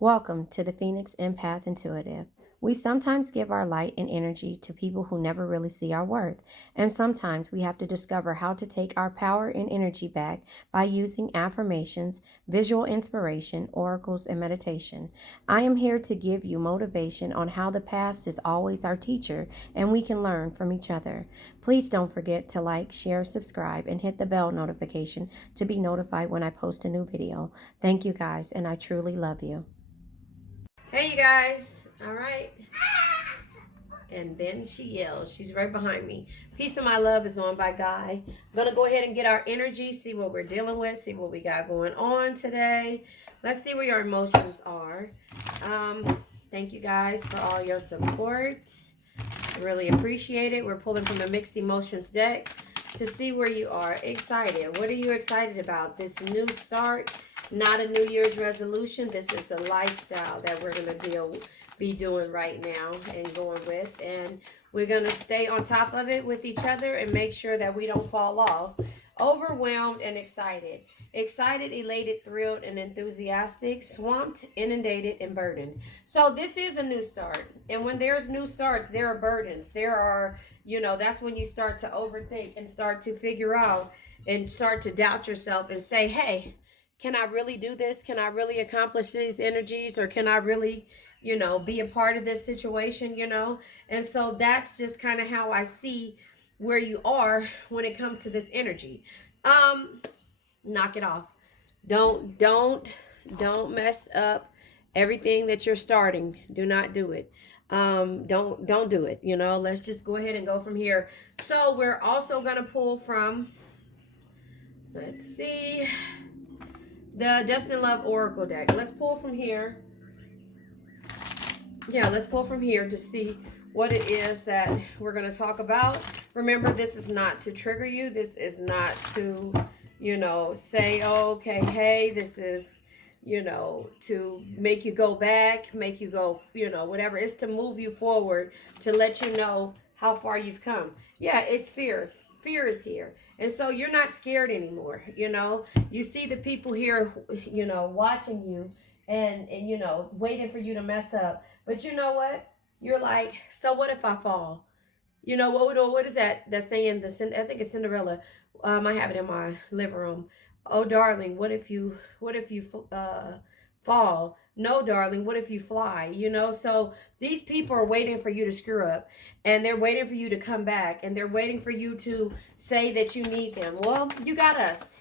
Welcome to the Phoenix Empath Intuitive. We sometimes give our light and energy to people who never really see our worth, and sometimes we have to discover how to take our power and energy back by using affirmations, visual inspiration, oracles, and meditation. I am here to give you motivation on how the past is always our teacher and we can learn from each other. Please don't forget to like, share, subscribe, and hit the bell notification to be notified when I post a new video. Thank you guys, and I truly love you. Hey, you guys. All right. And then she yells. She's right behind me. Peace of My Love is on by Guy. I'm going to go ahead and get our energy, see what we're dealing with, see what we got going on today. Let's see where your emotions are. Thank you guys for all your support. I really appreciate it. We're pulling from the Mixed Emotions deck to see where you are. Excited. What are you excited about? This new start, not a New Year's resolution. This is the lifestyle that we're going to be doing right now and going with. And we're going to stay on top of it with each other and make sure that we don't fall off. Overwhelmed and excited. Excited, elated, thrilled, and enthusiastic. Swamped, inundated, and burdened. So this is a new start. And when there's new starts, there are burdens. There are, that's when you start to overthink and start to figure out and start to doubt yourself and say, hey, can I really do this? Can I really accomplish these energies? Or can I really, be a part of this situation, And so that's just kind of how I see where you are when it comes to this energy. Knock it off. Don't mess up everything that you're starting. Do not do it. Don't do it. Let's just go ahead and go from here. So we're also going to pull from, let's see, the Destined Love Oracle deck. Let's pull from here. Yeah, let's pull from here to see what it is that we're going to talk about. Remember, this is not to trigger you. This is not to, say, oh, okay, hey, this is, to make you go back, make you go, whatever. It's to move you forward, to let you know how far you've come. Yeah, it's fear. Fear is here. And so you're not scared anymore, You see the people here, watching you and waiting for you to mess up. But you know what? You're like, so what if I fall? What is that saying? I think it's Cinderella. I have it in my living room. Oh, darling, what if you fall? No, darling, what if you fly? So these people are waiting for you to screw up, and they're waiting for you to come back, and they're waiting for you to say that you need them. Well, you got us,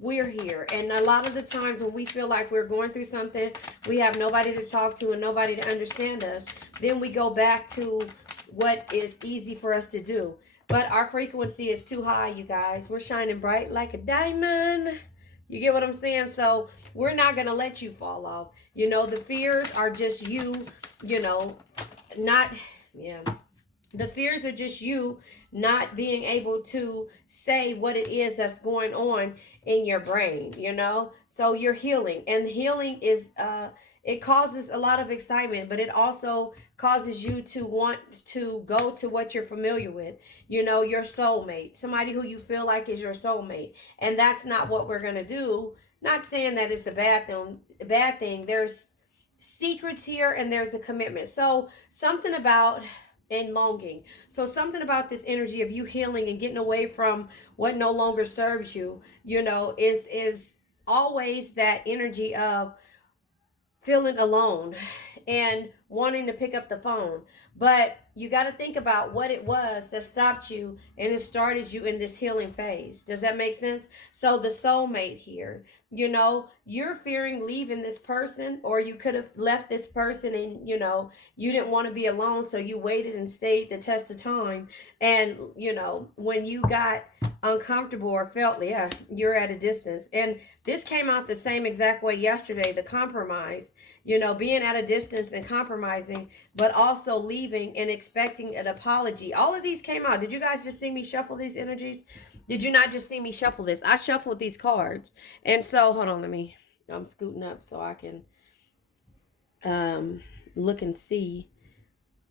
we're here. And a lot of the times when we feel like we're going through something, we have nobody to talk to and nobody to understand us, then we go back to what is easy for us to do. But our frequency is too high, you guys. We're shining bright like a diamond. You get what I'm saying? So we're not going to let you fall off. The fears are just you, not, yeah. The fears are just you not being able to say what it is that's going on in your brain, So you're healing. And healing is, it causes a lot of excitement, but it also causes you to want to go to what you're familiar with, your soulmate, somebody who you feel like is your soulmate. And that's not what we're going to do. Not saying that it's a bad thing. There's secrets here and there's a commitment. So something about and longing. So something about this energy of you healing and getting away from what no longer serves you, is always that energy of feeling alone and wanting to pick up the phone. But you got to think about what it was that stopped you and it started you in this healing phase. Does that make sense? So the soulmate here, you're fearing leaving this person, or you could have left this person and, you didn't want to be alone. So you waited and stayed the test of time. And, when you got uncomfortable or felt, yeah, you're at a distance. And this came out the same exact way yesterday, the compromise, being at a distance and compromising, but also leaving and expecting an apology. All of these came out. Did you guys just see me shuffle these energies? Did you not just see me shuffle this? I shuffled these cards. And so, hold on, I'm scooting up so I can look and see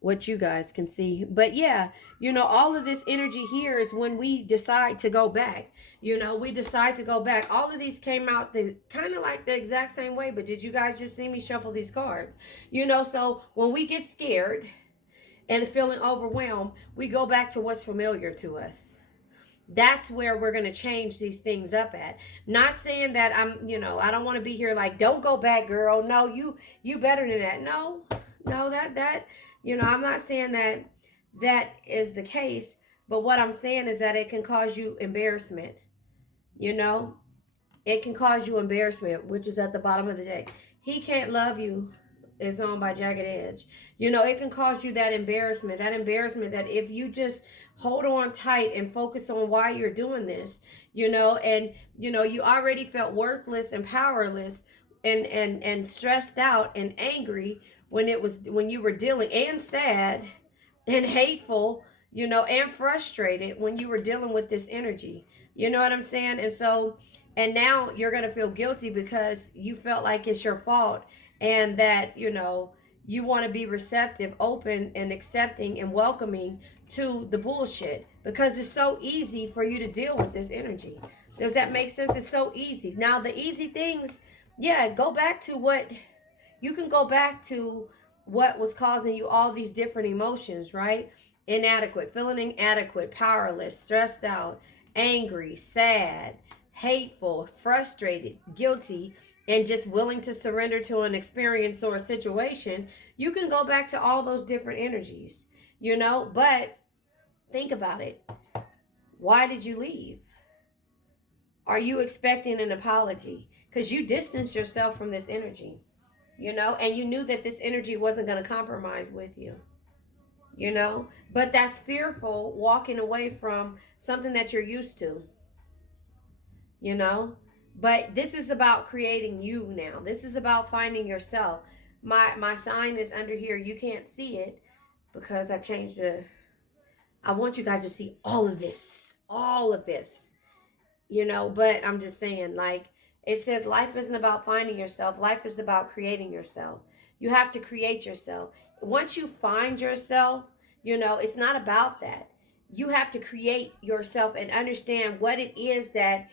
what you guys can see. But yeah, all of this energy here is when we decide to go back. We decide to go back. All of these came out the kind of like the exact same way, but did you guys just see me shuffle these cards? So when we get scared and feeling overwhelmed, we go back to what's familiar to us. That's where we're going to change these things up at. Not saying that I don't want to be here like, don't go back, girl. No, you better than that. No, that I'm not saying that is the case, but what I'm saying is that it can cause you embarrassment. It can cause you embarrassment, which is at the bottom of the deck. He can't love you is on by Jagged Edge. It can cause you that embarrassment that if you just hold on tight and focus on why you're doing this, and you already felt worthless and powerless and stressed out and angry when you were dealing, and sad and hateful, and frustrated when you were dealing with this energy. You know what I'm saying? And now you're going to feel guilty because you felt like it's your fault, and that, you want to be receptive, open, and accepting and welcoming to the bullshit, because it's so easy for you to deal with this energy. Does that make sense? It's so easy. Now, the easy things, go back to what you can go back to what was causing you all these different emotions, right? Feeling inadequate, powerless, stressed out, angry, sad, hateful, frustrated, guilty, and just willing to surrender to an experience or a situation. You can go back to all those different energies, but think about it. Why did you leave? Are you expecting an apology? Because you distanced yourself from this energy, and you knew that this energy wasn't going to compromise with you, but that's fearful, walking away from something that you're used to, but this is about creating you now. This is about finding yourself. My sign is under here. You can't see it because I changed I want you guys to see all of this, but I'm just saying, like, it says life isn't about finding yourself. Life is about creating yourself. You have to create yourself. Once you find yourself, it's not about that. You have to create yourself and understand what it is that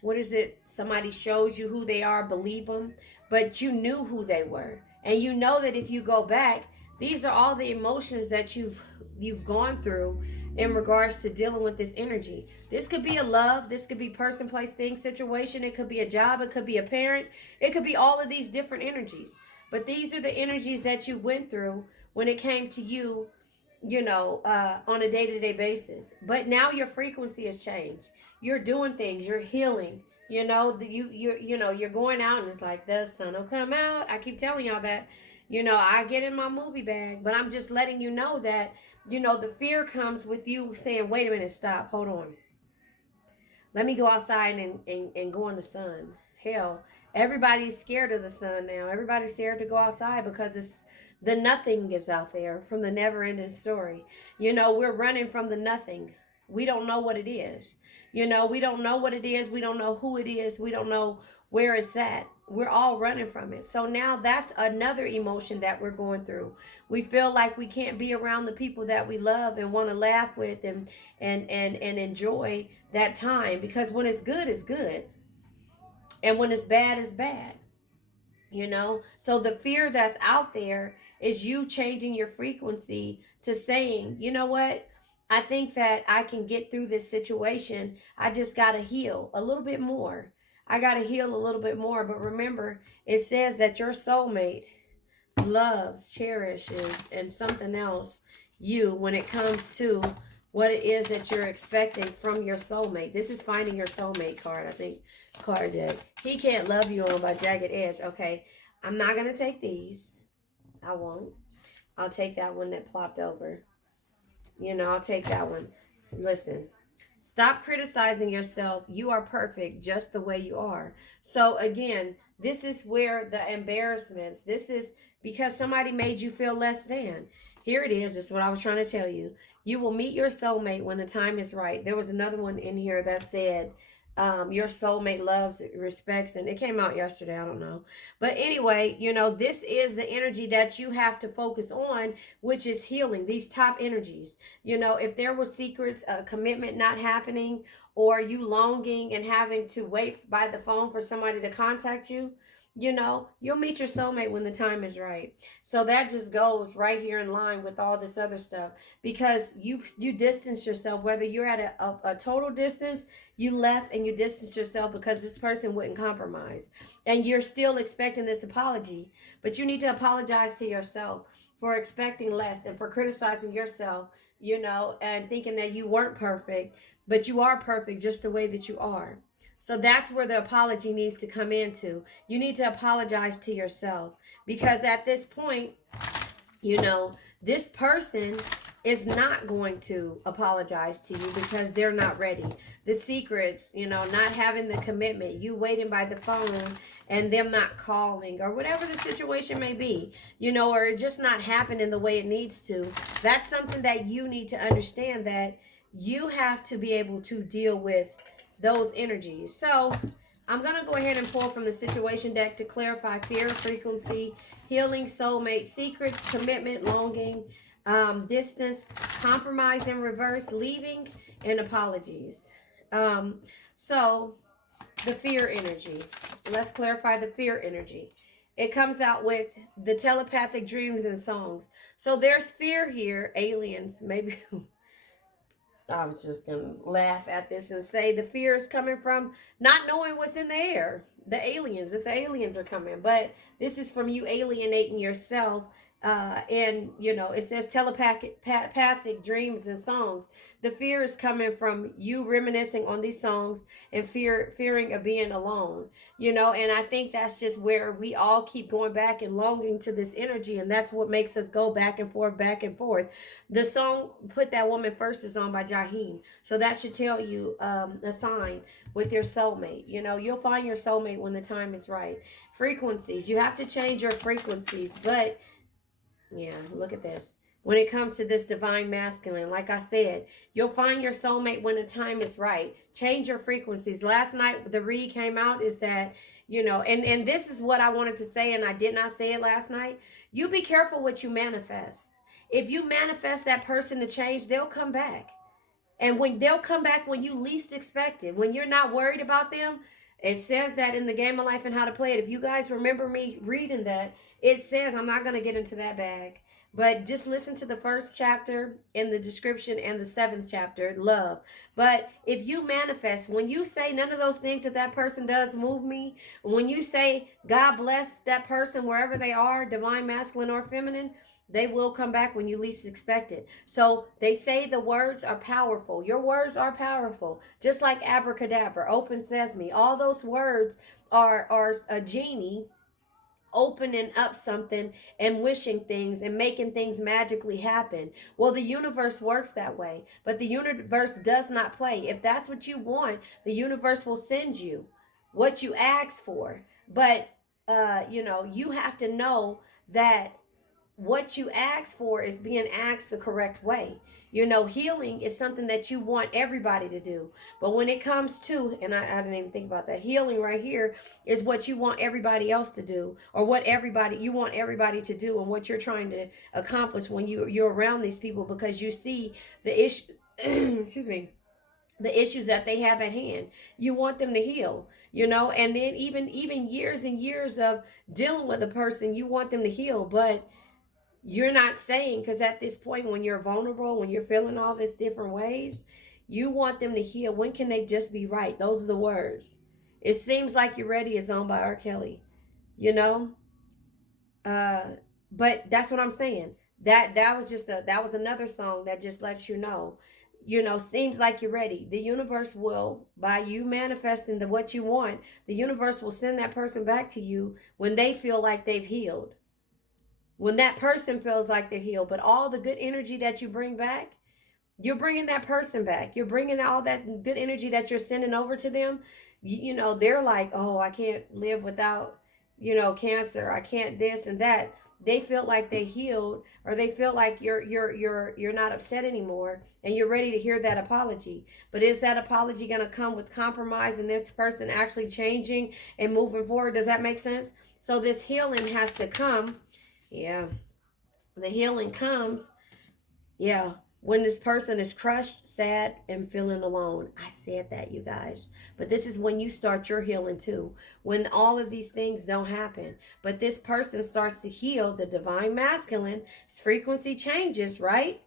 what is it? Somebody shows you who they are, believe them, but you knew who they were. And you know that if you go back, these are all the emotions that you've gone through in regards to dealing with this energy. This could be a love, this could be person, place, thing, situation, it could be a job, it could be a parent, it could be all of these different energies. But these are the energies that you went through when it came to you, on a day-to-day basis. But now your frequency has changed. You're doing things, you're healing, you're going out, and it's like the sun will come out. I keep telling y'all that. I get in my movie bag, but I'm just letting you know that, the fear comes with you saying, wait a minute, stop, hold on. Let me go outside and go in the sun. Hell, everybody's scared of the sun now. Everybody's scared to go outside because it's the nothing is out there from the never-ending story. We're running from the nothing. We don't know what it is. We don't know what it is. We don't know who it is. We don't know where it's at. We're all running from it. So now that's another emotion that we're going through. We feel like we can't be around the people that we love and want to laugh with and enjoy that time, because when it's good, it's good. And when it's bad, it's bad. So the fear that's out there is you changing your frequency to saying, you know what? I think that I can get through this situation. I just got to heal a little bit more. I got to heal a little bit more. But remember, it says that your soulmate loves, cherishes, and something else you when it comes to what it is that you're expecting from your soulmate. This is finding your soulmate card, I think. Card deck. He can't love you on by Jagged Edge. Okay, I'm not going to take these. I won't. I'll take that one that plopped over. I'll take that one. Listen. Stop criticizing yourself. You are perfect just the way you are. So again, this is where the embarrassments, this is because somebody made you feel less than. Here it is. This is what I was trying to tell you. You will meet your soulmate when the time is right. There was another one in here that said, your soulmate loves, respects, and it came out yesterday. I don't know. But anyway, this is the energy that you have to focus on, which is healing, these top energies. If there were secrets, commitment not happening, or you longing and having to wait by the phone for somebody to contact you, you'll meet your soulmate when the time is right. So that just goes right here in line with all this other stuff, because you distance yourself, whether you're at a total distance, you left and you distance yourself because this person wouldn't compromise, and you're still expecting this apology. But you need to apologize to yourself for expecting less and for criticizing yourself, and thinking that you weren't perfect, but you are perfect just the way that you are. So that's where the apology needs to come into. You need to apologize to yourself, because at this point, this person is not going to apologize to you because they're not ready. The secrets, not having the commitment, you waiting by the phone and them not calling, or whatever the situation may be, or just not happening the way it needs to. That's something that you need to understand, that you have to be able to deal with those energies. So I'm going to go ahead and pull from the situation deck to clarify fear, frequency, healing, soulmate, secrets, commitment, longing, distance, compromise in reverse, leaving, and apologies. So the fear energy. Let's clarify the fear energy. It comes out with the telepathic dreams and songs. So there's fear here, aliens, maybe. I was just going to laugh at this and say the fear is coming from not knowing what's in the air. The aliens, if the aliens are coming. But this is from you alienating yourself. And, it says telepathic dreams and songs. The fear is coming from you reminiscing on these songs and fearing of being alone, and I think that's just where we all keep going back and longing to this energy. And that's what makes us go back and forth, back and forth. The song Put That Woman First is on by Jaheim. So that should tell you a sign with your soulmate. You'll find your soulmate when the time is right. Frequencies. You have to change your frequencies, but yeah, look at this. When it comes to this divine masculine, like I said, you'll find your soulmate when the time is right. Change your frequencies. Last night, the read came out is that, and this is what I wanted to say, and I did not say it last night. You be careful what you manifest. If you manifest that person to change, they'll come back. And when they'll come back when you least expect it, when you're not worried about them. It says that in the Game of Life and How to Play It. If you guys remember me reading that, it says, I'm not going to get into that bag, but just listen to the first chapter in the description and the 7th chapter, love. But if you manifest, when you say none of those things that person does move me, when you say God bless that person wherever they are, divine, masculine, or feminine, they will come back when you least expect it. So they say the words are powerful. Your words are powerful. Just like abracadabra, open sesame. All those words are a genie opening up something and wishing things and making things magically happen. Well, the universe works that way, but the universe does not play. If that's what you want, the universe will send you what you ask for. But you have to know that what you ask for is being asked the correct way. Healing is something that you want everybody to do. But when it comes to, and I didn't even think about that, healing right here is what you want everybody else to do, or what you want everybody to do, and what you're trying to accomplish when you're around these people, because you see the issue, excuse me, the issues that they have at hand. You want them to heal, and then even years and years of dealing with a person, you want them to heal, but you're not saying, because at this point, when you're vulnerable, when you're feeling all these different ways, you want them to heal. When can they just be right? Those are the words. It Seems Like You're Ready is owned by R. Kelly, but that's what I'm saying. That was another song that just lets you know, seems like you're ready. The universe will, by you manifesting what you want, the universe will send that person back to you when they feel like they've healed. When that person feels like they're healed. But all the good energy that you bring back, you're bringing that person back. You're bringing all that good energy that you're sending over to them. They're like, oh, I can't live without, cancer. I can't this and that. they feel like they healed, or they feel like you're not upset anymore, and you're ready to hear that apology. But is that apology going to come with compromise and this person actually changing and moving forward? Does that make sense? So this healing has to come. Yeah. The healing comes, yeah, when this person is crushed, sad, and feeling alone. I said that, you guys. But this is when you start your healing too. When all of these things don't happen. But this person starts to heal, the divine masculine, his frequency changes, right?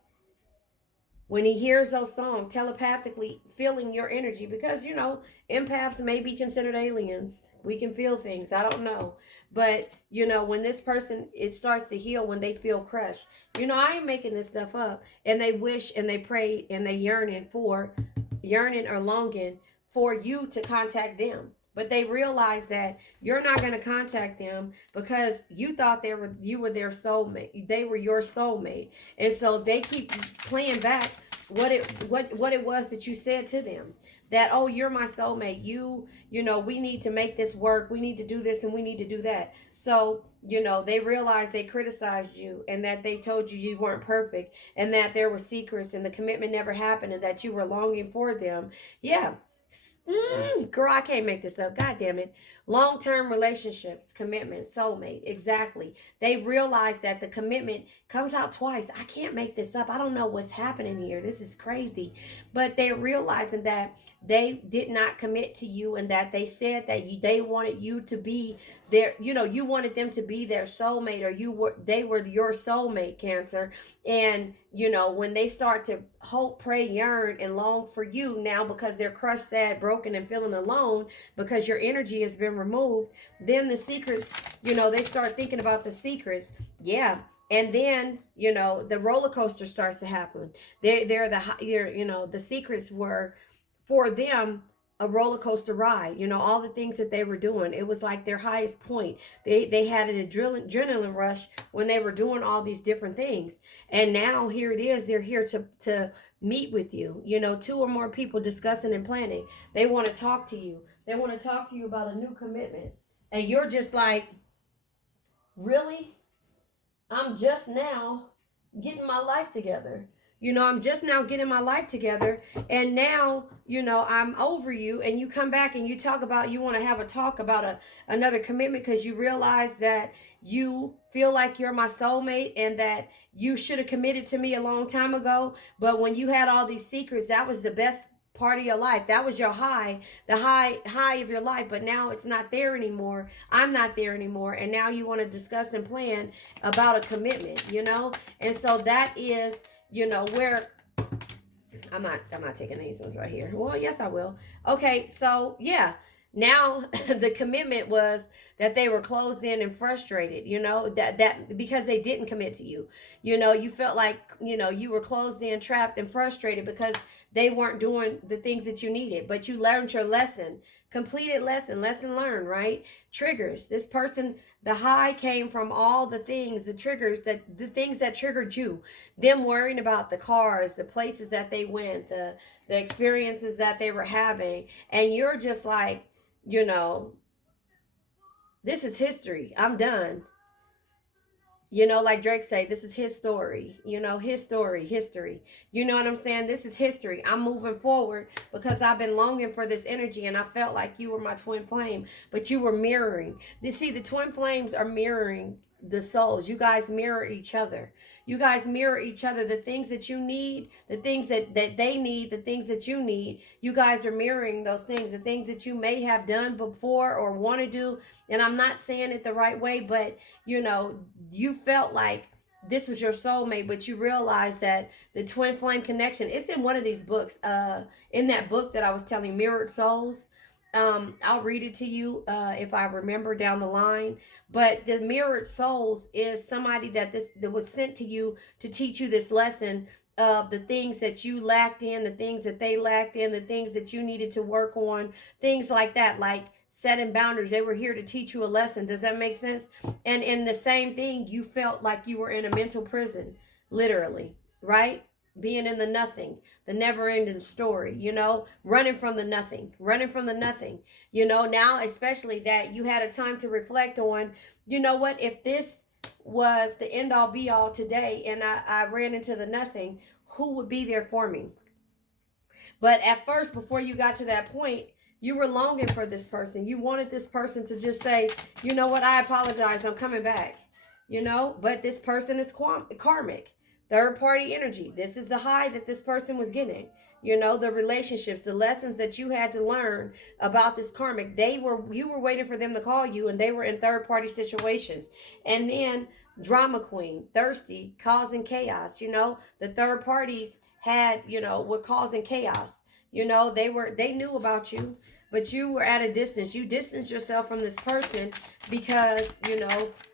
When he hears those songs, telepathically feeling your energy, because empaths may be considered aliens. We can feel things. I don't know. But when this person, it starts to heal when they feel crushed. I ain't making this stuff up. And they wish and they pray and they yearning or longing for you to contact them. But they realize that you're not going to contact them because you thought you were their soulmate. They were your soulmate. And so they keep playing back what it was that you said to them. That, oh, you're my soulmate. We need to make this work. We need to do this and we need to do that. So, they realized they criticized you, and that they told you weren't perfect, and that there were secrets and the commitment never happened, and that you were longing for them. Yeah. Girl, I can't make this up. God damn it. Long-term relationships, commitment, soulmate. Exactly. They realize that the commitment comes out twice. I can't make this up. I don't know what's happening here. This is crazy. But they're realizing that they did not commit to you, and that they said that they wanted you to be their, you wanted them to be their soulmate, or they were your soulmate, Cancer. And when they start to hope, pray, yearn, and long for you now, because they're crushed, sad, broken, and feeling alone because your energy has been removed, then the secrets, they start thinking about the secrets. Yeah. And then, the roller coaster starts to happen. The secrets were for them a roller coaster ride. All the things that they were doing, it was like their highest point. They had an adrenaline rush when they were doing all these different things. And now here it is, they're here to meet with you. 2 or more people discussing and planning. They want to talk to you. They want to talk to you about a new commitment. And you're just like, really? I'm just now getting my life together. I'm just now getting my life together. And now, I'm over you. And you come back and you talk about, you want to have a talk about another commitment, because you realize that you feel like you're my soulmate and that you should have committed to me a long time ago. But when you had all these secrets, that was the best part of your life. That was your high, the high of your life. But now it's not there anymore. I'm not there anymore. And now you want to discuss and plan about a commitment, And so that is, where I'm not taking these ones right here. Well, yes, I will. Okay, so yeah. Now the commitment was that they were closed in and frustrated, that because they didn't commit to you. You felt like, you were closed in, trapped, and frustrated because they weren't doing the things that you needed. But you learned your lesson, completed lesson learned, right? Triggers. This person, the high came from all the things, the triggers, the things that triggered you. Them worrying about the cars, the places that they went, the experiences that they were having. And you're just like, this is history. I'm done. Like Drake say, this is his story. His story, history. You know what I'm saying? This is history. I'm moving forward because I've been longing for this energy, and I felt like you were my twin flame, but you were mirroring. You see, the twin flames are mirroring the souls. You guys mirror each other. You guys mirror each other. The things that you need, the things that they need, the things that you need, you guys are mirroring those things, the things that you may have done before or want to do. And I'm not saying it the right way, but you felt like this was your soulmate, but you realized that the twin flame connection, it's in one of these books, in that book that I was telling, Mirrored Souls. I'll read it to you if I remember down the line. But the mirrored souls is somebody that was sent to you to teach you this lesson of the things that you lacked in, the things that they lacked in, the things that you needed to work on, things like that, like setting boundaries. They were here to teach you a lesson. Does that make sense? And in the same thing, you felt like you were in a mental prison, literally, right? Being in the nothing, the never-ending story, running from the nothing, now especially that you had a time to reflect on, what, if this was the end all be all today and I ran into the nothing, who would be there for me? But at first, before you got to that point, you were longing for this person. You wanted this person to just say, you know what, I apologize, I'm coming back. You know, but this person is karmic, third party energy. This is the high that this person was getting. You know, the relationships, the lessons that you had to learn about this karmic. You were waiting for them to call you, and they were in third party situations. And then drama queen, thirsty, causing chaos. You know, the third parties were causing chaos. You know, they knew about you, but you were at a distance. You distanced yourself from this person because,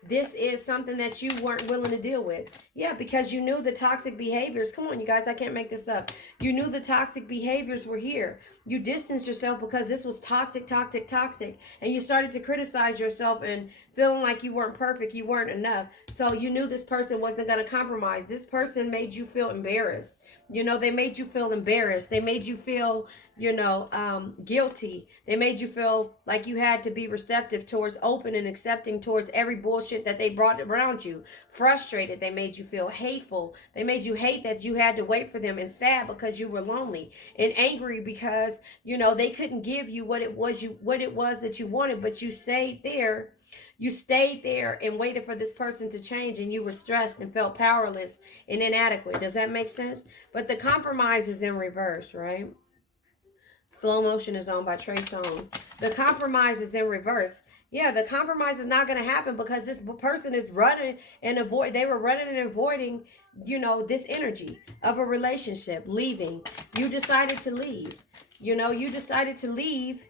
this is something that you weren't willing to deal with. Yeah, because you knew the toxic behaviors. Come on, you guys, I can't make this up. You knew the toxic behaviors were here. You distanced yourself because this was toxic, toxic, toxic. And you started to criticize yourself and feeling like you weren't perfect, you weren't enough. So you knew this person wasn't going to compromise. This person made you feel embarrassed. They made you feel embarrassed. They made you feel, guilty. They made you feel like you had to be receptive towards, open and accepting towards every bullshit that they brought around you. Frustrated. They made you feel hateful. They made you hate that you had to wait for them, and sad because you were lonely, and angry because, they couldn't give you what it was that you wanted, but you stayed there. You stayed there and waited for this person to change, and you were stressed and felt powerless and inadequate. Does that make sense? But the compromise is in reverse, right? Slow Motion is on by Trey Songz. The compromise is in reverse. Yeah, the compromise is not going to happen because this person is running and avoid. They were running and avoiding, this energy of a relationship, leaving. You decided to leave. You decided to leave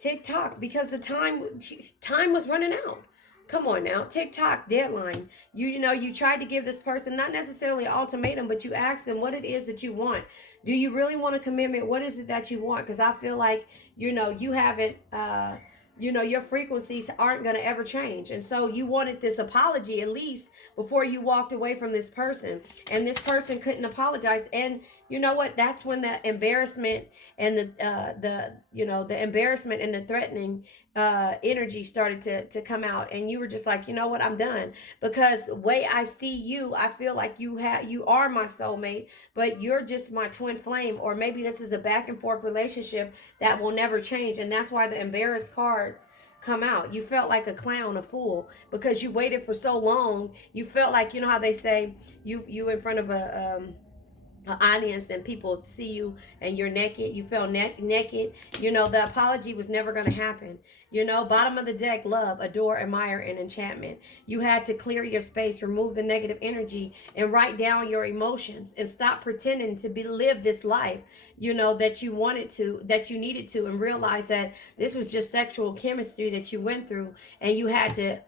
TikTok because the time was running out. Come on now, TikTok deadline. You tried to give this person not necessarily an ultimatum, but you asked them what it is that you want. Do you really want a commitment? What is it that you want? Because I feel like you haven't. Your frequencies aren't going to ever change. And so you wanted this apology at least before you walked away from this person. And this person couldn't apologize. And you know what? That's when the embarrassment and the embarrassment and the threatening energy started to come out. And you were just like, you know what? I'm done. Because the way I see you, I feel like you are my soulmate, but you're just my twin flame. Or maybe this is a back and forth relationship that will never change. And that's why the embarrassed cards come out. You felt like a clown, a fool, because you waited for so long. You felt like, how they say you in front of an audience and people see you and you're naked. You felt naked. The apology was never going to happen. Bottom of the deck, love, adore, admire, and enchantment. You had to clear your space, remove the negative energy, and write down your emotions and stop pretending to live this life, that you wanted to, that you needed to, and realize that this was just sexual chemistry that you went through, and you had to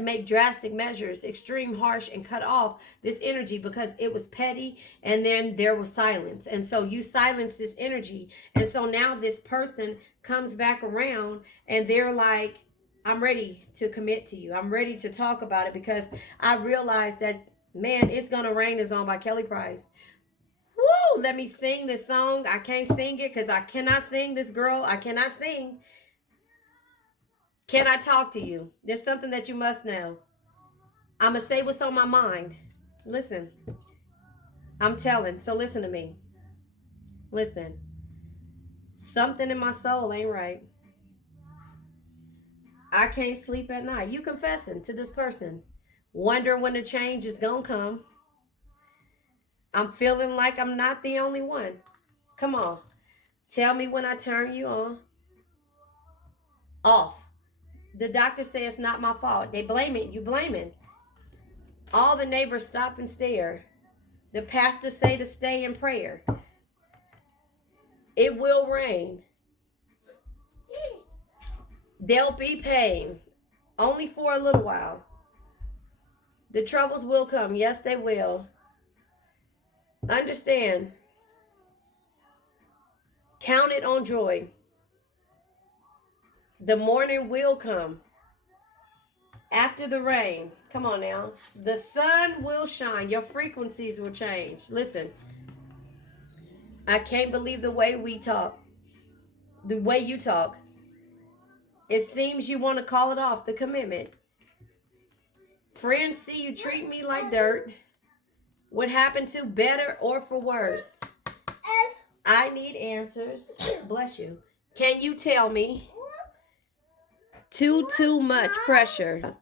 make drastic measures, extreme, harsh, and cut off this energy because it was petty. And then there was silence. And so you silence this energy. And so now this person comes back around and they're like, I'm ready to commit to you. I'm ready to talk about it because I realized that, man, It's Gonna Rain is on by Kelly Price. Woo! Let me sing this song. I can't sing it because I cannot sing this, girl. I cannot sing. Can I talk to you? There's something that you must know. I'm going to say what's on my mind. Listen. I'm telling. So listen to me. Listen. Something in my soul ain't right. I can't sleep at night. You confessing to this person. Wondering when the change is going to come. I'm feeling like I'm not the only one. Come on. Tell me when I turn you on. Off. The doctor says it's not my fault. They blame it. You blaming. All the neighbors stop and stare. The pastor say to stay in prayer. It will rain. There'll be pain. Only for a little while. The troubles will come. Yes, they will. Understand. Count it on joy. The morning will come. After the rain. Come on now. The sun will shine. Your frequencies will change. Listen. I can't believe the way we talk. The way you talk. It seems you want to call it off. The commitment. Friends see you treat me like dirt. What happened to better or for worse? I need answers. Bless you. Can you tell me? Too much pressure.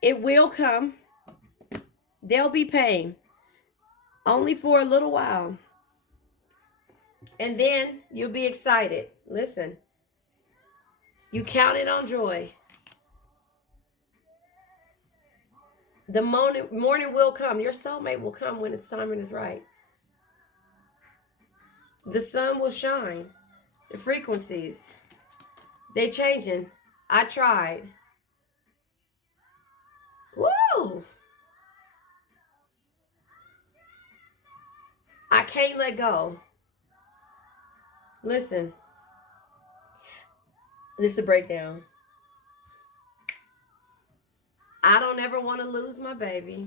It will come. There'll be pain. Only for a little while. And then you'll be excited. Listen. You counted on joy. The morning will come. Your soulmate will come when its time is right. The sun will shine. The frequencies, they changing. I tried. Woo! I can't let go. Listen. This is a breakdown. I don't ever want to lose my baby.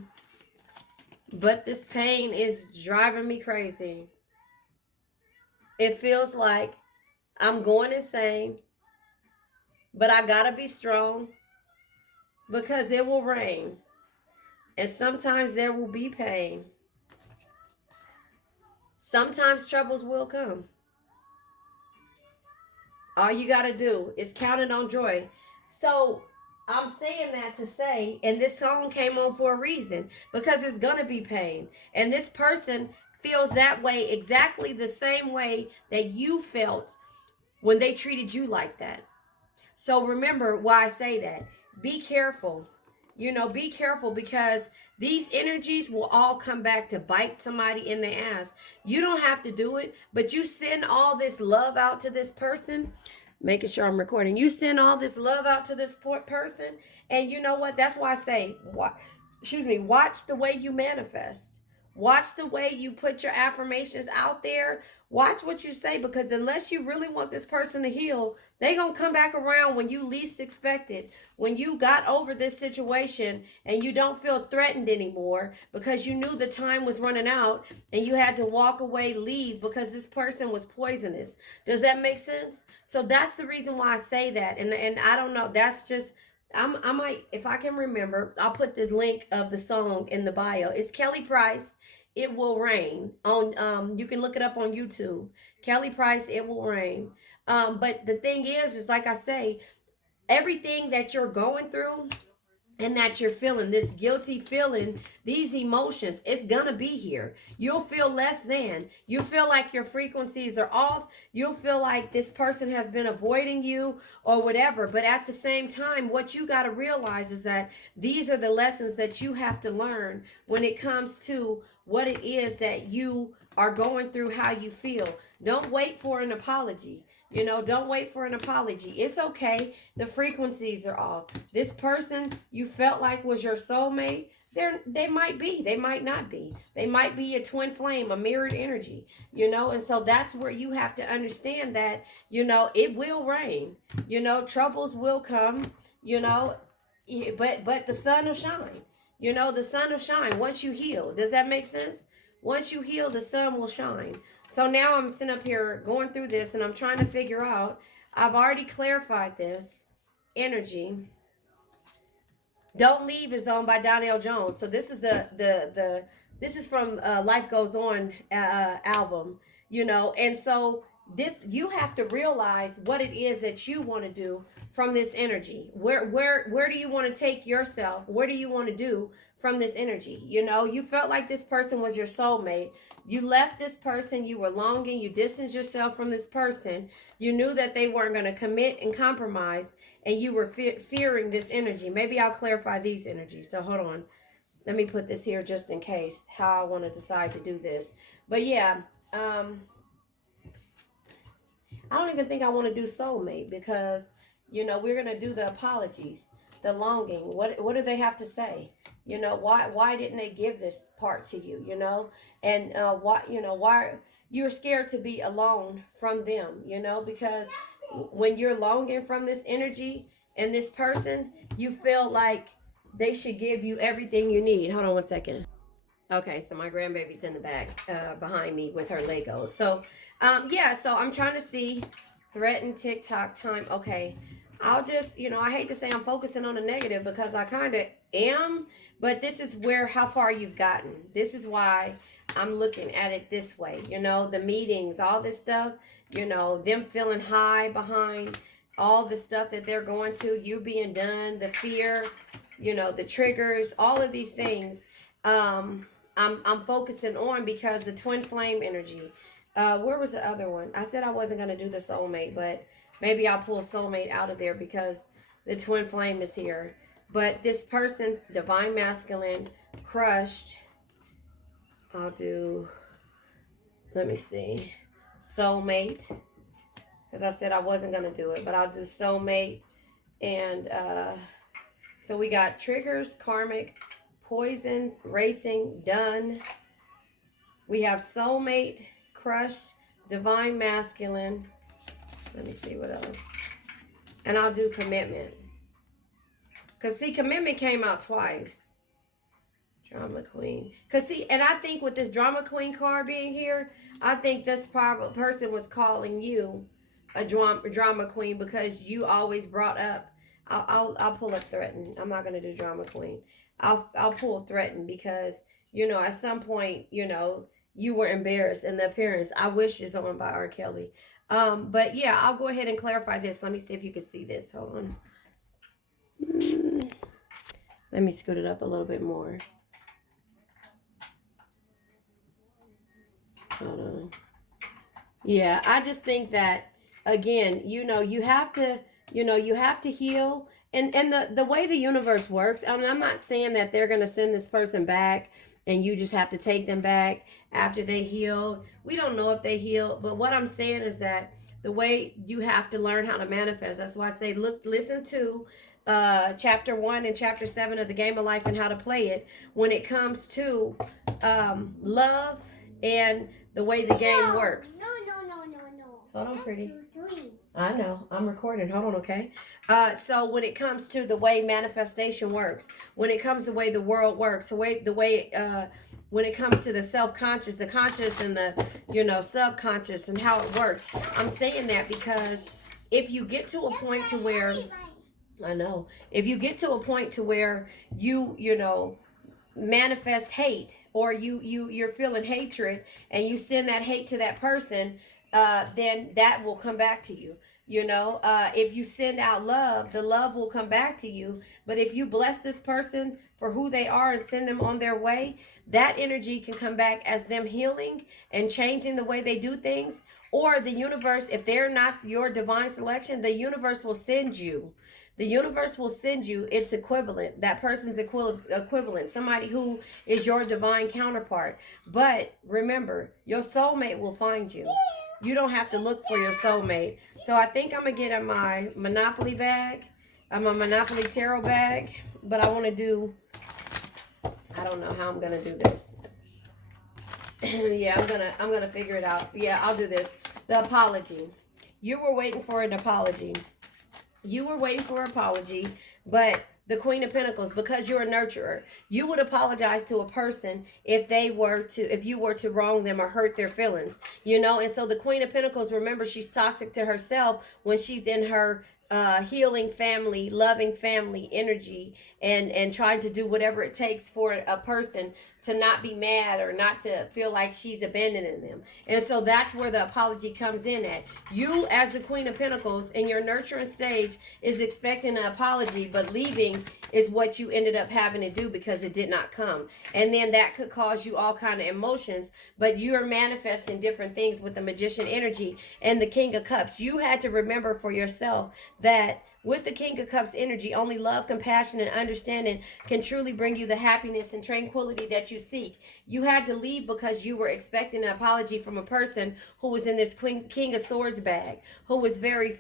But this pain is driving me crazy. It feels like I'm going insane. But I gotta be strong. Because it will rain. And sometimes there will be pain. Sometimes troubles will come. All you gotta do is count it on joy. So I'm saying that to say, and this song came on for a reason, because it's gonna be pain. And this person feels that way, exactly the same way that you felt when they treated you like that. So remember why I say that. Be careful. Be careful, because these energies will all come back to bite somebody in the ass. You don't have to do it, but you send all this love out to this person. Making sure I'm recording. You send all this love out to this person, and you know what? That's why I say, watch the way you manifest. Watch the way you put your affirmations out there. Watch what you say, because unless you really want this person to heal, they gonna come back around when you least expect it. When you got over this situation and you don't feel threatened anymore because you knew the time was running out and you had to walk away, leave because this person was poisonous. Does that make sense? So that's the reason why I say that. And I don't know. That's just, I might, if I can remember, I'll put the link of the song in the bio. It's Kelly Price, It Will Rain. You can look it up on YouTube. Kelly Price, It Will Rain. But the thing is like I say, everything that you're going through and that you're feeling, this guilty feeling, these emotions, it's gonna be here. You'll feel less than. You feel like your frequencies are off. You'll feel like this person has been avoiding you or whatever. But at the same time, what you gotta realize is that these are the lessons that you have to learn when it comes to what it is that you are going through, how you feel. Don't wait for an apology. Don't wait for an apology. It's okay. The frequencies are off. This person you felt like was your soulmate, they might be. They might not be. They might be a twin flame, a mirrored energy, and so that's where you have to understand that, it will rain. Troubles will come, but the sun will shine. The sun will shine once you heal. Does that make sense? Once you heal, the sun will shine. So now I'm sitting up here going through this and I'm trying to figure out, I've already clarified this energy. Don't Leave is owned by Donnell Jones. So this is this is from Life Goes On album, and so you have to realize what it is that you want to do from this energy. Where do you want to take yourself? What do you want to do from this energy? You felt like this person was your soulmate. You left this person, you were longing, you distanced yourself from this person. You knew that they weren't going to commit and compromise, and you were fearing this energy. Maybe I'll clarify these energies. So hold on. Let me put this here just in case, how I want to decide to do this. But yeah, I don't even think I want to do soulmate, because we're going to do the apologies, the longing. What do they have to say? Why didn't they give this part to you? And why you're scared to be alone from them? Because when you're longing from this energy and this person, you feel like they should give you everything you need. Hold on one second. Okay, so my grandbaby's in the back behind me with her Legos. So, yeah, so I'm trying to see threatened TikTok time. Okay, I'll just, I hate to say I'm focusing on the negative because I kind of am, but this is where, how far you've gotten. This is why I'm looking at it this way. The meetings, all this stuff, them feeling high behind all the stuff that they're going to, you being done, the fear, the triggers, all of these things. I'm focusing on because the twin flame energy. Where was the other one? I said I wasn't going to do the soulmate, but maybe I'll pull soulmate out of there because the twin flame is here. But this person, divine masculine, crushed. I'll do, let me see, soulmate. Because I said I wasn't going to do it, but I'll do soulmate. And so we got triggers, karmic, poison, racing, done. We have soulmate, crush, divine masculine. Let me see what else. And I'll do commitment. Because, see, commitment came out twice. Drama queen. Because, see, and I think with this drama queen card being here, I think this person was calling you a drama queen because you always brought up. I'll pull a threaten. I'm not going to do drama queen. I'll pull threaten because, at some point, you were embarrassed in the appearance. I Wish is on by R. Kelly. But yeah, I'll go ahead and clarify this. Let me see if you can see this. Hold on. Let me scoot it up a little bit more. Hold on. Yeah, I just think that, again, you have to heal. And the way the universe works, I mean, I'm not saying that they're going to send this person back and you just have to take them back after they heal. We don't know if they heal, but what I'm saying is that the way you have to learn how to manifest. That's why I say, listen to chapter 1 and chapter 7 of the Game of Life and how to play it when it comes to love and the way the game works. No. Hold on, pretty. I know. I'm recording. Hold on, okay? So when it comes to the way manifestation works, when it comes to the way the world works, when it comes to the self-conscious, the conscious and the, subconscious and how it works, I'm saying that because if you get to a point to where, I know, if you get to a point to where you manifest hate or you're feeling hatred and you send that hate to that person, then that will come back to you. If you send out love, the love will come back to you. But if you bless this person for who they are and send them on their way, that energy can come back as them healing and changing the way they do things. Or the universe, if they're not your divine selection, the universe will send you. The universe will send you its equivalent, that person's equivalent, somebody who is your divine counterpart. But remember, your soulmate will find you. You don't have to look for your soulmate. So I think I'm going to get in my Monopoly bag, my Monopoly tarot bag, but I want to do, I don't know how I'm going to do this. Yeah, I'm going to figure it out. Yeah, I'll do this. The apology. You were waiting for an apology. You were waiting for an apology, but the Queen of Pentacles, because you're a nurturer, you would apologize to a person if you were to wrong them or hurt their feelings, and so the Queen of Pentacles, remember, she's toxic to herself when she's in her healing family, loving family energy, and trying to do whatever it takes for a person to not be mad or not to feel like she's abandoning them. And so that's where the apology comes in at. You, as the Queen of Pentacles, in your nurturing stage, is expecting an apology, but leaving is what you ended up having to do because it did not come. And then that could cause you all kind of emotions, but you're manifesting different things with the Magician energy and the King of Cups. You had to remember for yourself that with the King of Cups energy, only love, compassion, and understanding can truly bring you the happiness and tranquility that you seek. You had to leave because you were expecting an apology from a person who was in this King of Swords bag, who was very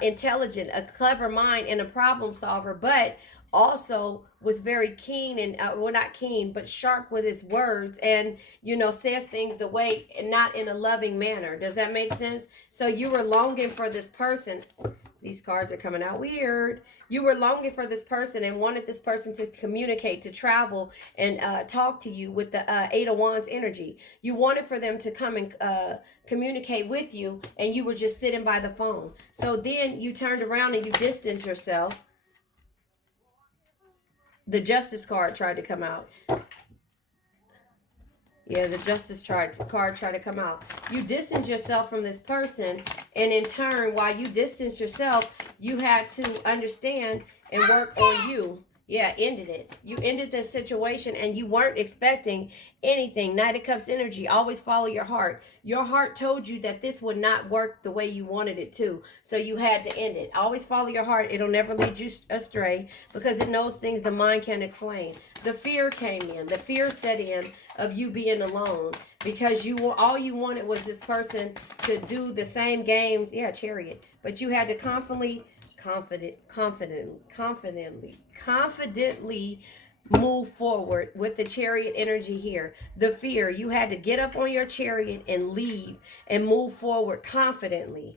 intelligent, a clever mind, and a problem solver, but also was very keen and not keen, but sharp with his words, and says things the way and not in a loving manner. Does that make sense? So you were longing for this person. These cards are coming out weird. You were longing for this person and wanted this person to communicate, to travel, and talk to you with the Eight of Wands energy. You wanted for them to come and communicate with you, and you were just sitting by the phone. So then you turned around and you distanced yourself. The Justice card tried to come out. Yeah, the Justice card tried to come out. You distance yourself from this person, and in turn, while you distance yourself, you had to understand and work on you. Yeah, ended it. You ended this situation, and you weren't expecting anything. Knight of Cups energy. Always follow your heart. Your heart told you that this would not work the way you wanted it to, so you had to end it. Always follow your heart. It'll never lead you astray because it knows things the mind can't explain. The fear came in. The fear set in of you being alone because all you wanted was this person to do the same games. Yeah, Chariot. But you had to confidently move forward with the Chariot energy here. The fear, you had to get up on your Chariot and leave and move forward confidently,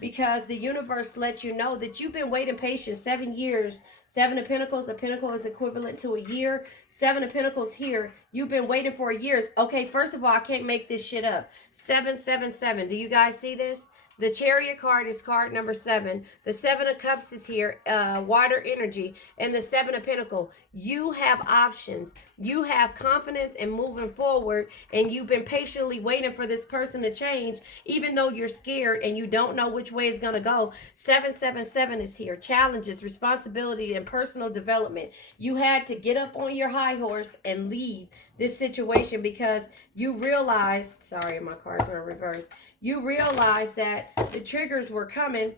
because the universe lets you know that you've been waiting patient 7 years. 7 of Pentacles, a pentacle is equivalent to a year. 7 of Pentacles here, you've been waiting for years. Okay, first of all, I can't make this shit up. 777, do you guys see this? The Chariot card is card number 7. The 7 of Cups is here, water energy, and the 7 of Pentacles. You have options. You have confidence in moving forward, and you've been patiently waiting for this person to change, even though you're scared and you don't know which way it's going to go. 777 is here. Challenges, responsibility, and personal development. You had to get up on your high horse and leave this situation because you realized, sorry, my cards are in reverse. You realized that the triggers were coming.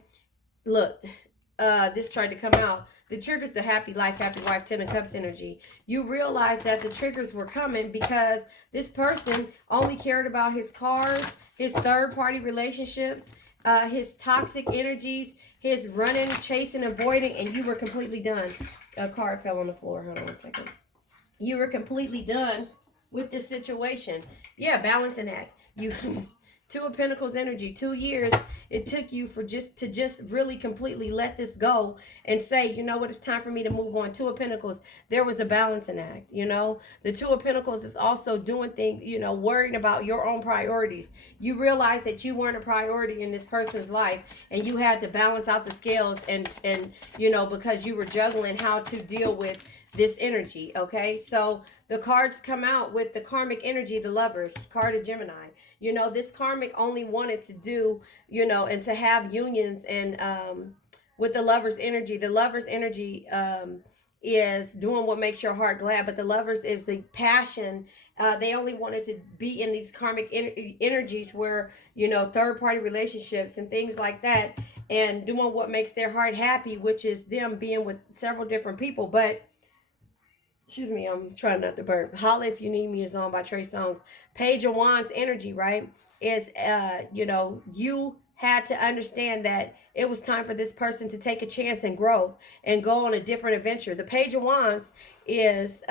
Look, this tried to come out. The triggers, the happy life, happy wife, 10 of Cups energy. You realized that the triggers were coming because this person only cared about his cars, his third-party relationships, his toxic energies, his running, chasing, avoiding, and you were completely done. A card fell on the floor. Hold on one second. You were completely done with this situation. Yeah, balancing act. You... 2 of Pentacles energy, 2 years it took you to just really completely let this go and say, you know what, it's time for me to move on. 2 of Pentacles, there was a balancing act, The 2 of Pentacles is also doing things, worrying about your own priorities. You realize that you weren't a priority in this person's life, and you had to balance out the scales and because you were juggling how to deal with this energy, okay? So the cards come out with the karmic energy, the Lovers, card of Gemini. This karmic only wanted to do, and to have unions and with the Lovers energy. The Lovers energy is doing what makes your heart glad, but the Lovers is the passion. They only wanted to be in these karmic energies where, third-party relationships and things like that, and doing what makes their heart happy, which is them being with several different people. But excuse me, I'm trying not to burp. Holla If You Need Me is on by Trey Songz. Page of Wands energy, right? Is, you had to understand that it was time for this person to take a chance and growth and go on a different adventure. The Page of Wands is,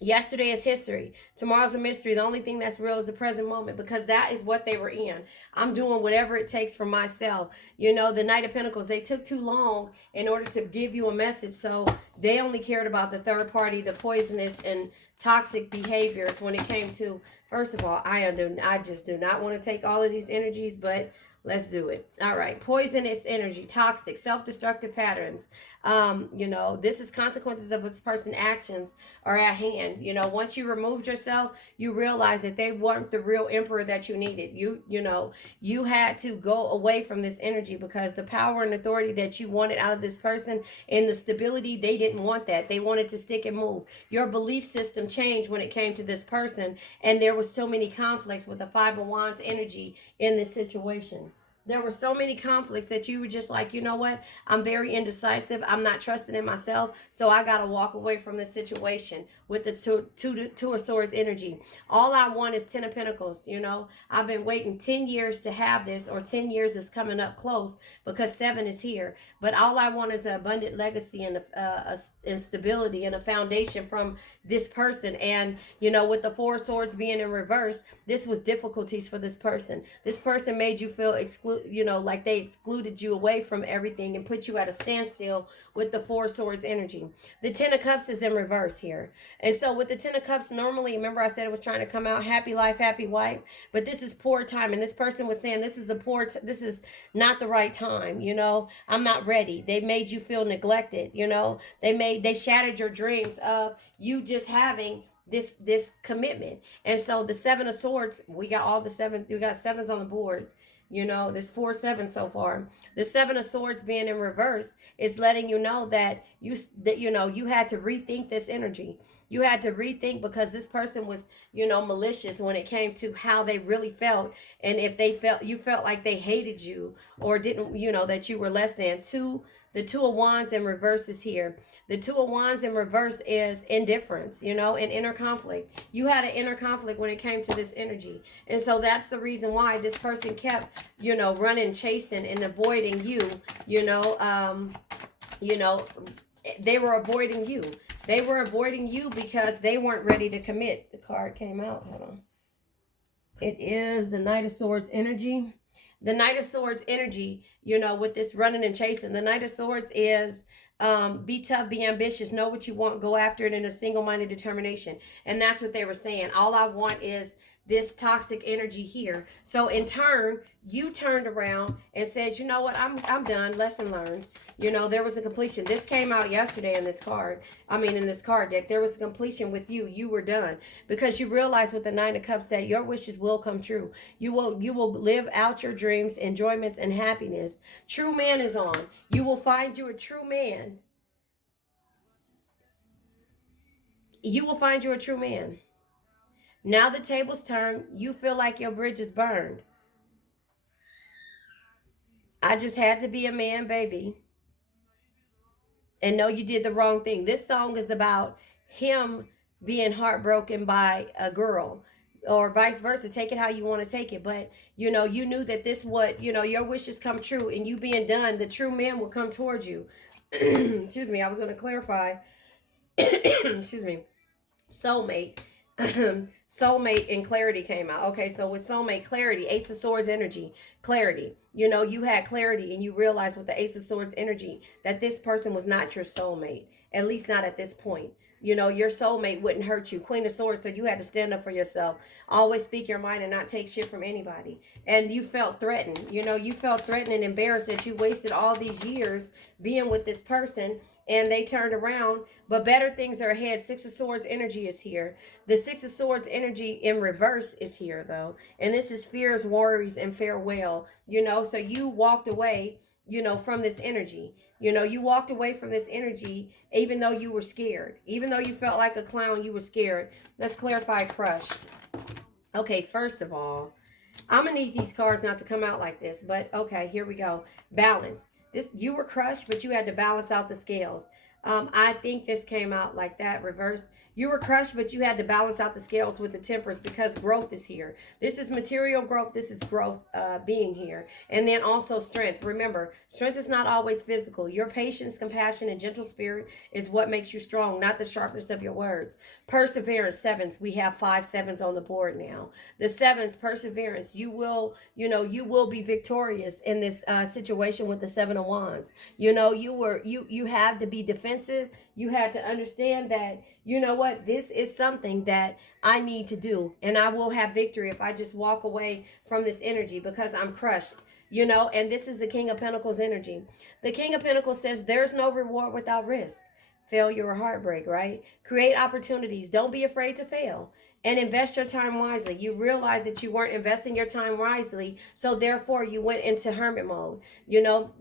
yesterday is history. Tomorrow's a mystery. The only thing that's real is the present moment, because that is what they were in. I'm doing whatever it takes for myself. The Knight of Pentacles, they took too long in order to give you a message. So they only cared about the third party, the poisonous and toxic behaviors when it came to, first of all, I just do not want to take all of these energies, but let's do it. All right. Poisonous energy, toxic, self-destructive patterns. This is consequences of this person's actions are at hand. Once you removed yourself, you realize that they weren't the real emperor that you needed. You had to go away from this energy because the power and authority that you wanted out of this person and the stability, they didn't want that. They wanted to stick and move. Your belief system changed when it came to this person, and there was so many conflicts with the 5 of Wands energy in this situation. There were so many conflicts that you were just like, you know what? I'm very indecisive. I'm not trusting in myself. So I got to walk away from this situation with the two of Swords energy. All I want is 10 of Pentacles. I've been waiting 10 years to have this, or 10 years is coming up close because 7 is here. But all I want is an abundant legacy and stability and a foundation from this person. And, with the 4 of Swords being in reverse, this was difficulties for this person. This person made you feel excluded like they excluded you away from everything and put you at a standstill with the Four Swords energy. The Ten of Cups is in reverse here. And so with the Ten of Cups, normally, remember I said it was trying to come out happy life, happy wife, but this is poor time. And this person was saying this is this is not the right time. I'm not ready. They made you feel neglected. They shattered your dreams of you just having this commitment. And so the Seven of Swords, we got all the seven, we got sevens on the board. There's 4 7 so far. The Seven of Swords being in reverse is letting you know that you had to rethink this energy. You had to rethink because this person was, malicious when it came to how they really felt. And if you felt like they hated you or didn't, that you were less than. The Two of Wands in reverse is here. The Two of Wands in reverse is indifference, and inner conflict. You had an inner conflict when it came to this energy. And so that's the reason why this person kept, running, chasing, and avoiding you, they were avoiding you. They were avoiding you because they weren't ready to commit. The card came out. Hold on. It is the Knight of Swords energy. The Knight of Swords energy, with this running and chasing. The Knight of Swords is be tough, be ambitious, know what you want, go after it in a single-minded determination. And that's what they were saying. All I want is this toxic energy here. So in turn, you turned around and said, you know what, I'm done. Lesson learned. There was a completion. This came out yesterday in this card. In this card deck, there was a completion with you. You were done because you realized with the Nine of Cups that your wishes will come true. You will live out your dreams, enjoyments, and happiness. True man is on. You will find you a true man. You will find you a true man. Now the tables turn. You feel like your bridge is burned. I just had to be a man, baby. And know you did the wrong thing. This song is about him being heartbroken by a girl or vice versa. Take it how you want to take it. But, you knew that your wishes come true and you being done, the true man will come towards you. Excuse me. I was going to clarify. Excuse me. Soulmate. Soulmate and clarity came out. Okay, so with soulmate, clarity, Ace of Swords energy, clarity. You had clarity and you realized with the Ace of Swords energy that this person was not your soulmate, at least not at this point. Your soulmate wouldn't hurt you. Queen of Swords, so you had to stand up for yourself. Always speak your mind and not take shit from anybody. And you felt threatened. You felt threatened and embarrassed that you wasted all these years being with this person and they turned around, but better things are ahead. Six of Swords energy is here. The Six of Swords energy in reverse is here, though. And this is fears, worries, and farewell. So you walked away, from this energy. You walked away from this energy even though you were scared. Even though you felt like a clown, you were scared. Let's clarify crushed. Okay, first of all, I'm going to need these cards not to come out like this, but okay, here we go. Balance. You were crushed, but you had to balance out the scales. I think this came out like that, reversed. You were crushed, but you had to balance out the scales with the Temperance because growth is here. This is material growth. This is growth being here. And then also strength. Remember, strength is not always physical. Your patience, compassion, and gentle spirit is what makes you strong, not the sharpness of your words. Perseverance, sevens. We have 5 sevens on the board now. The sevens, perseverance. You will be victorious in this situation with the Seven of Wands. You have to be defensive. You had to understand that, this is something that I need to do. And I will have victory if I just walk away from this energy because I'm crushed. And this is the King of Pentacles energy. The King of Pentacles says there's no reward without risk. Failure or heartbreak, right? Create opportunities. Don't be afraid to fail. And invest your time wisely. You realize that you weren't investing your time wisely, so therefore you went into hermit mode,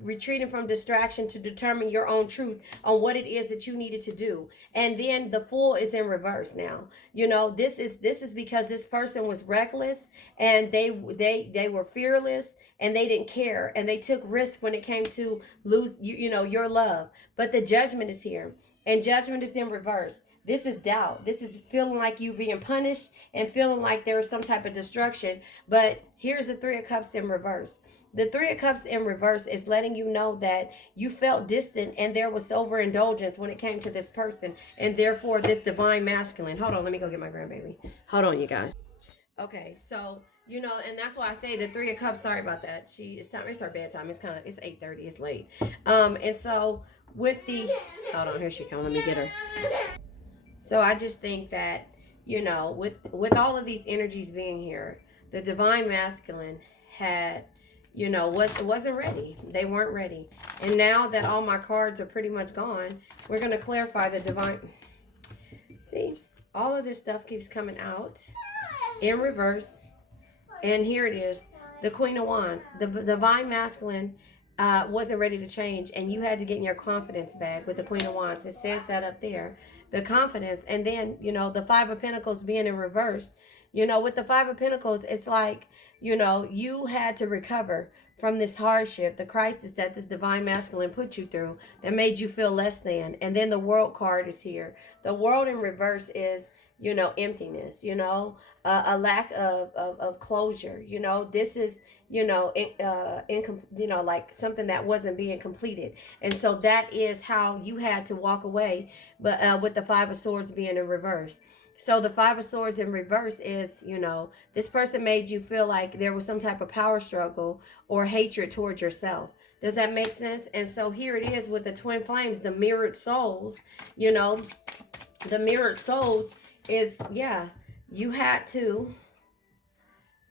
retreating from distraction to determine your own truth on what it is that you needed to do. And then the Fool is in reverse now. This is because this person was reckless and they were fearless and they didn't care and they took risks when it came to lose your love. But the Judgment is here. And Judgment is in reverse. This is doubt. This is feeling like you being punished and feeling like there is some type of destruction. But here's the Three of Cups in reverse. The Three of Cups in reverse is letting you know that you felt distant and there was overindulgence when it came to this person. And therefore this divine masculine. Hold on, let me go get my grandbaby. Hold on, you guys. Okay, so You know, and that's why I say the 3 of Cups. Sorry about that. It's her bedtime. It's 8:30. It's late. And so with the hold on, here she comes. Let me get her. So I just think that, with all of these energies being here, the divine masculine had, wasn't ready. They weren't ready. And now that all my cards are pretty much gone, we're going to clarify the divine. See, all of this stuff keeps coming out in reverse. And here it is, the Queen of Wands. The divine masculine wasn't ready to change, and you had to get in your confidence back with the Queen of Wands. It says that up there, the confidence. And then, the Five of Pentacles being in reverse. With the Five of Pentacles, it's like, you had to recover from this hardship, the crisis that this divine masculine put you through that made you feel less than. And then the World card is here. The World in reverse is, emptiness, a lack of closure. This is, like something that wasn't being completed. And so that is how you had to walk away, but with the Five of Swords being in reverse. So the Five of Swords in reverse is, this person made you feel like there was some type of power struggle or hatred towards yourself. Does that make sense? And so here it is with the twin flames, the mirrored souls. The mirrored souls is, you had to,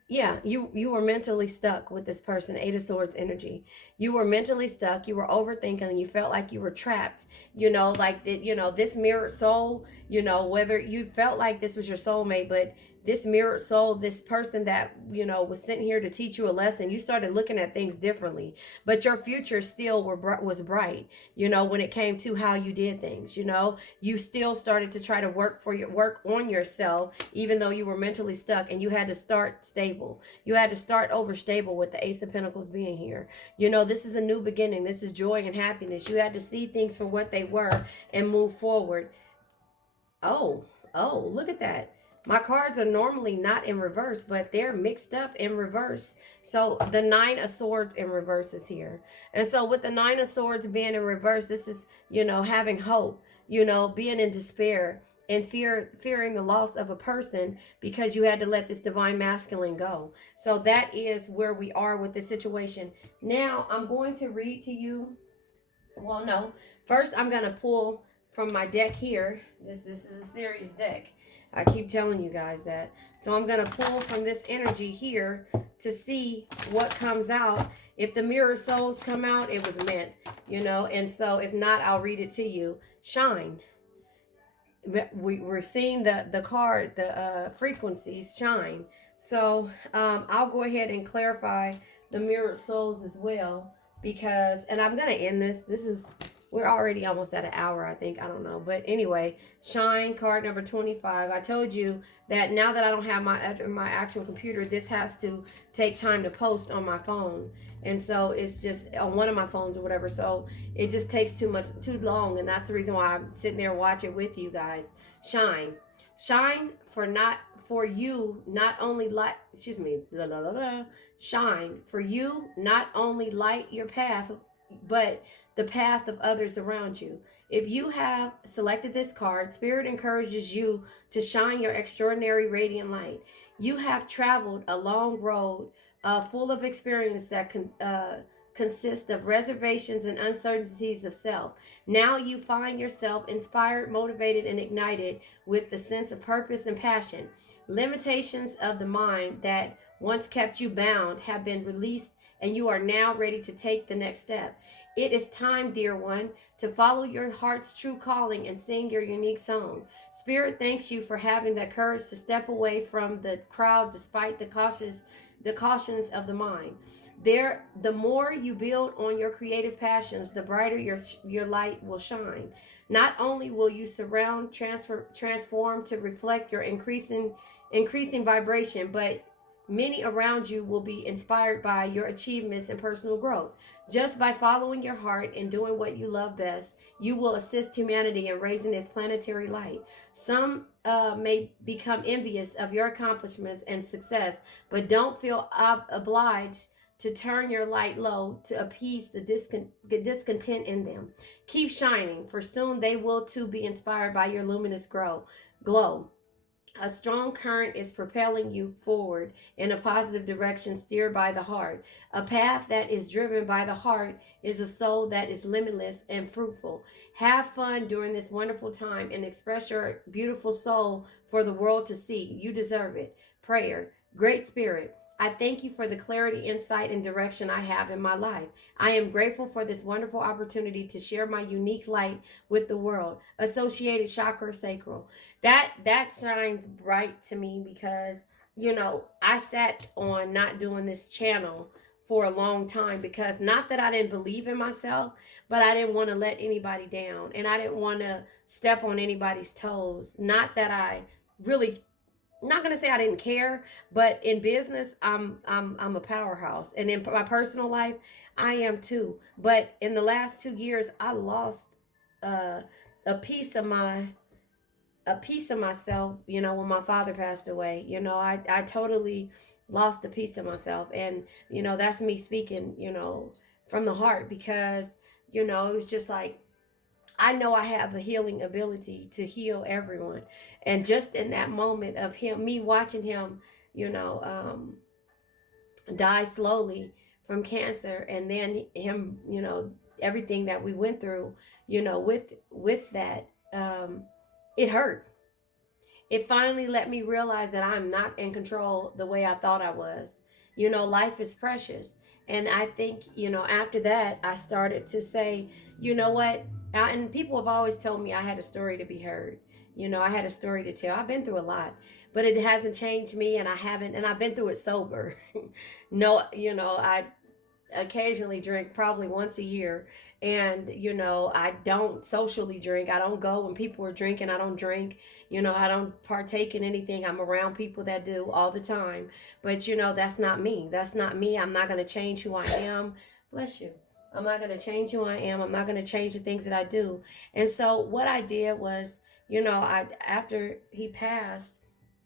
you were mentally stuck with this person. Eight of Swords energy. You were mentally stuck. You were overthinking, and you felt like you were trapped. Like this mirrored soul. Whether you felt like this was your soulmate, but this mirrored soul, this person that was sent here to teach you a lesson, you started looking at things differently. But your future still was bright. When it came to how you did things. You still started to try to work on yourself, even though you were mentally stuck, and you had to start stable. You had to start over stable with the Ace of Pentacles being here. This is a new beginning. This is joy and happiness. You had to see things for what they were and move forward. Oh, look at that. My cards are normally not in reverse, but they're mixed up in reverse. So the Nine of Swords in reverse is here. And so with the Nine of Swords being in reverse, this is, having hope, being in despair and fearing the loss of a person because you had to let this divine masculine go. So that is where we are with this situation. Now I'm going to read to you. Well, no. First, I'm going to pull from my deck here. This is a series deck. I keep telling you guys that. So I'm going to pull from this energy here to see what comes out. If the mirror souls come out, it was meant, And so if not, I'll read it to you. Shine. We're seeing the card, the frequencies shine. So I'll go ahead and clarify the mirrored souls as well. Because, and I'm going to end this. We're already almost at an hour, I think. I don't know. But anyway, Shine, card number 25. I told you that now that I don't have my actual computer, this has to take time to post on my phone. And so it's just on one of my phones or whatever. So it just takes too long. And that's the reason why I'm sitting there watching with you guys. Shine. Shine for you, not only light, shine for you, not only light your path, but the path of others around you. If you have selected this card, Spirit encourages you to shine your extraordinary radiant light. You have traveled a long road full of experience that consist of reservations and uncertainties of self. Now you find yourself inspired, motivated, and ignited with the sense of purpose and passion. Limitations of the mind that once kept you bound have been released, and you are now ready to take the next step. It is time, dear one, to follow your heart's true calling and sing your unique song. Spirit thanks you for having the courage to step away from the crowd despite the cautions of the mind. The more you build on your creative passions, the brighter your light will shine. Not only will you transform to reflect your increasing vibration, but many around you will be inspired by your achievements and personal growth. Just by following your heart and doing what you love best, you will assist humanity in raising its planetary light. Some may become envious of your accomplishments and success, but don't feel obliged to turn your light low to appease the discontent in them. Keep shining, for soon they will too be inspired by your luminous glow. A strong current is propelling you forward in a positive direction steered by the heart. A path that is driven by the heart is a soul that is limitless and fruitful. Have fun during this wonderful time and express your beautiful soul for the world to see. You deserve it. Prayer. Great Spirit, I thank you for the clarity, insight, and direction I have in my life. I am grateful for this wonderful opportunity to share my unique light with the world. Associated chakra sacral. That shines bright to me because I sat on not doing this channel for a long time because not that I didn't believe in myself, but I didn't want to let anybody down and I didn't want to step on anybody's toes. Not that I really, not gonna say I didn't care, but in business, I'm a powerhouse, and in my personal life, I am too. But in the last 2 years, I lost uh, a piece of myself. When my father passed away, I totally lost a piece of myself, and that's me speaking, from the heart because it was just like I know I have a healing ability to heal everyone. And just in that moment of me watching him, you know, um, die slowly from cancer, and then him, everything that we went through, with that, it hurt. It finally let me realize that I'm not in control the way I thought I was. Life is precious. And I think, after that, I started to say, you know what? And people have always told me I had a story to be heard. I had a story to tell. I've been through a lot, but it hasn't changed me, and I haven't, and I've been through it sober. No, I occasionally drink probably once a year, and I don't socially drink. I don't go when people are drinking. I don't drink. I don't partake in anything. I'm around people that do all the time, but that's not me. That's not me. I'm not going to change who I am. Bless you. I'm not going to change who I am. I'm not going to change the things that I do. And so what I did was, I after he passed,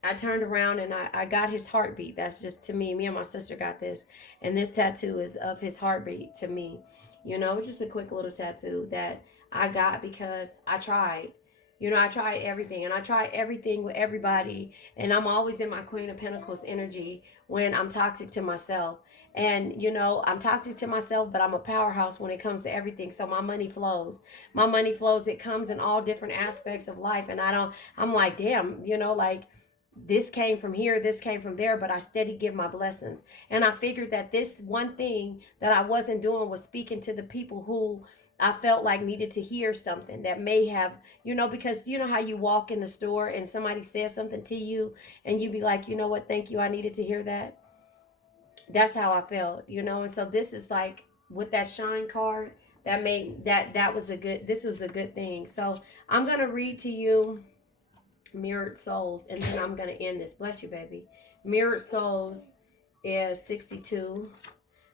I turned around and I got his heartbeat. That's just to me. Me and my sister got this. And this tattoo is of his heartbeat to me. It's just a quick little tattoo that I got because I tried. I tried everything, and I tried everything with everybody. And I'm always in my Queen of Pentacles energy when I'm toxic to myself. And, I'm toxic to myself, but I'm a powerhouse when it comes to everything. So my money flows. My money flows. It comes in all different aspects of life. And I'm like, damn, like, this came from here, this came from there, but I steady give my blessings. And I figured that this one thing that I wasn't doing was speaking to the people who I felt like needed to hear something that may have, because you know how you walk in the store and somebody says something to you and you be like, you know what, thank you, I needed to hear that. That's how I felt, and so this is like with that shine card that made that was a good, this was a good thing. So I'm going to read to you Mirrored Souls, and then I'm going to end this. Bless you, baby. Mirrored Souls is 62.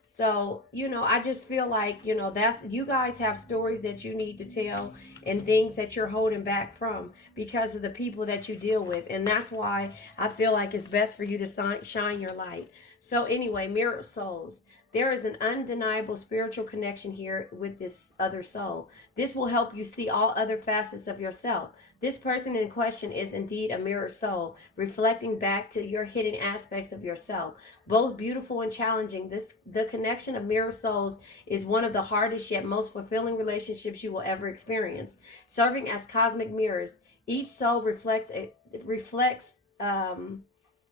So, I just feel like, that's, you guys have stories that you need to tell and things that you're holding back from because of the people that you deal with. And that's why I feel like it's best for you to shine your light. So anyway, Mirrored Souls. There is an undeniable spiritual connection here with this other soul. This will help you see all other facets of yourself. This person in question is indeed a mirrored soul, reflecting back to your hidden aspects of yourself, both beautiful and challenging. The connection of mirror souls is one of the hardest yet most fulfilling relationships you will ever experience. Serving as cosmic mirrors, each soul reflects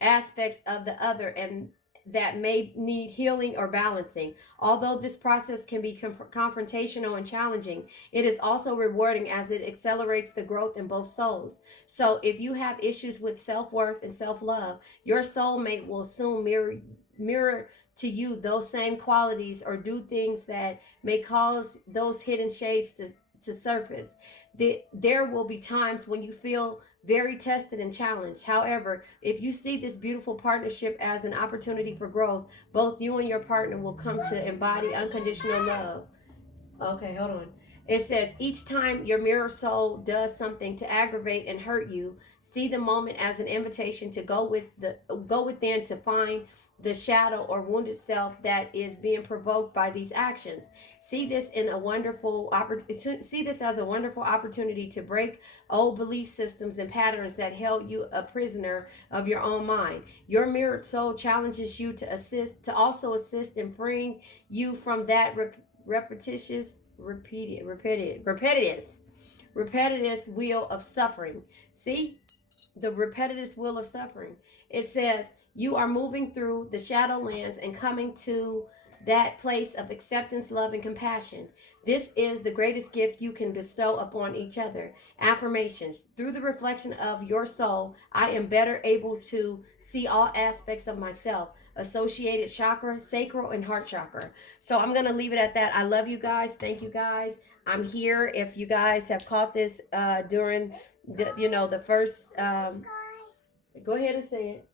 aspects of the other and that may need healing or balancing. Although this process can be confrontational and challenging, it is also rewarding as it accelerates the growth in both souls. So if you have issues with self-worth and self-love, your soulmate will soon mirror to you those same qualities or do things that may cause those hidden shades to surface. There will be times when you feel very tested and challenged. However, if you see this beautiful partnership as an opportunity for growth, both you and your partner will come to embody unconditional love. Okay, hold on. It says, each time your mirror soul does something to aggravate and hurt you, see the moment as an invitation to go within to find the shadow or wounded self that is being provoked by these actions. See this as a wonderful opportunity to break old belief systems and patterns that held you a prisoner of your own mind. Your mirrored soul challenges you to also assist in freeing you from that repetitive wheel of suffering. See, the repetitive wheel of suffering. It says you are moving through the shadowlands and coming to that place of acceptance, love, and compassion. This is the greatest gift you can bestow upon each other. Affirmations. Through the reflection of your soul, I am better able to see all aspects of myself. Associated chakra, sacral, and heart chakra. So I'm going to leave it at that. I love you guys. Thank you guys. I'm here. If you guys have caught this during the first go ahead and say it.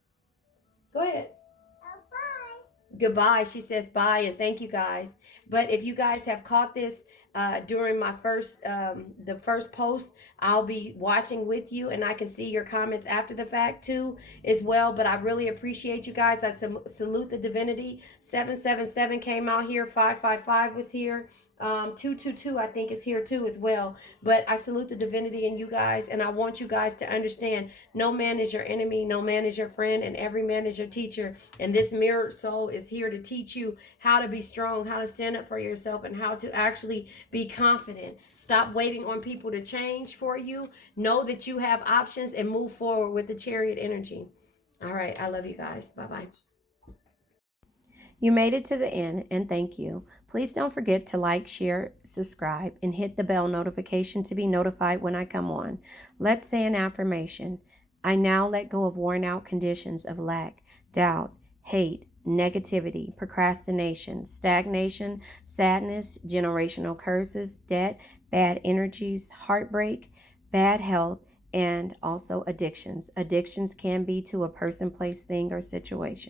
Go ahead. Goodbye. She says bye and thank you guys. But if you guys have caught this during my the first post, I'll be watching with you and I can see your comments after the fact too as well. But I really appreciate you guys. I salute the divinity. 777 came out here. 555 was here. 222 I think is here too as well. But I salute the divinity in you guys, and I want you guys to understand no man is your enemy, no man is your friend, and every man is your teacher. And this mirrored soul is here to teach you how to be strong, how to stand up for yourself, and how to actually be confident. Stop waiting on people to change for you. Know that you have options and move forward with the chariot energy. All right, I love you guys. Bye-bye. You made it to the end, and thank you. Please don't forget to like, share, subscribe, and hit the bell notification to be notified when I come on. Let's say an affirmation. I now let go of worn out conditions of lack, doubt, hate, negativity, procrastination, stagnation, sadness, generational curses, debt, bad energies, heartbreak, bad health, and also addictions. Addictions can be to a person, place, thing, or situation.